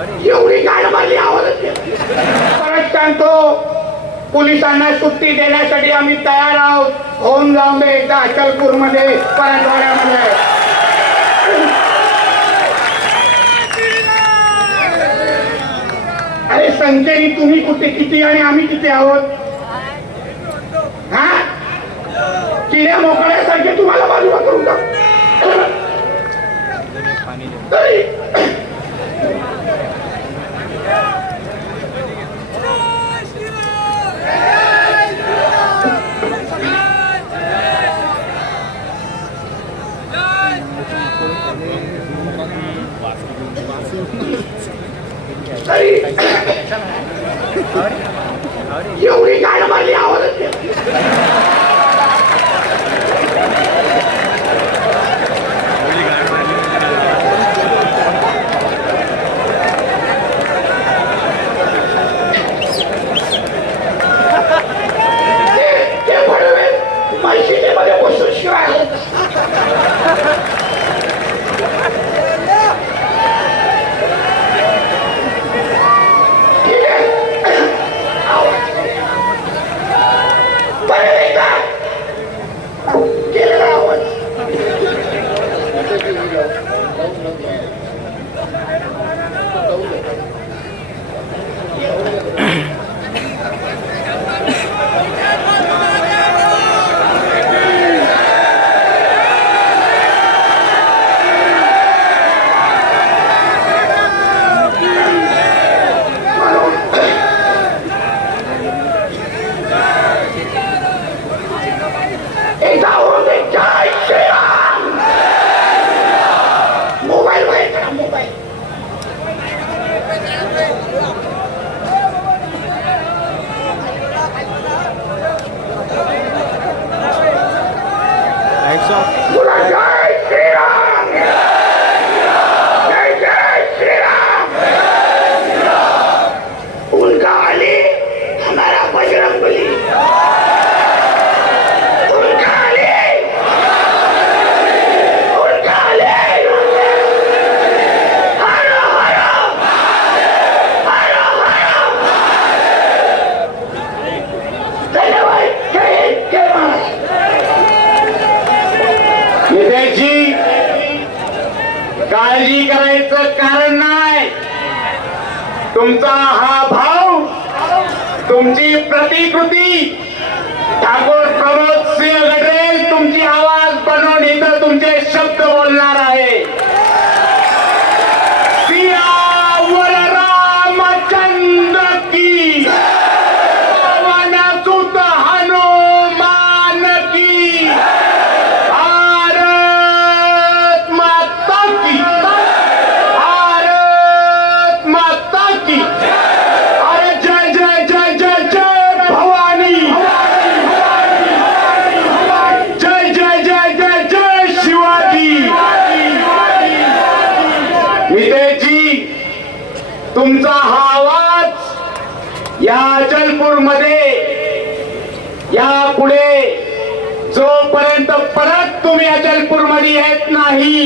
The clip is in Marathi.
एवढी गाड मारली आवाजच येत. परत सांगतो, पोलिसांना सुट्टी देण्यासाठी आम्ही तयार आहोत. होऊन जाऊन दे एकदा अचलपूरमध्ये, परतवाड्यामध्ये. अरे संख्येने तुम्ही कुठे किती आणि आम्ही किती आहोत? हा, किड्या मोकळ्यासारखे तुम्हाला बाजूला करून टाक. एवढी गाड मारली आवाजच येत. म्हशीचे मध्ये बसून शिवाय काळजी करायचं कारण नाही. तुमचा हा भाव, तुमची प्रतिकृती ठाकूर प्रमोद सिंह गडरेल तुमची आवाज बनवून इथं तुमचे शब्द बोलणार आहे. सियावर रामचंद्र की, पवन सुत हनुमान की, भारत माता की, भारत माता की. अरे जय जय जय जय जय भवानी, जय जय जय जय जय शिवाजी. नितेशजी, तुमचा हा आवाज या अचलपूर मध्ये यापुढे जोपर्यंत परत तुम्ही अचलपूर मध्ये येत नाही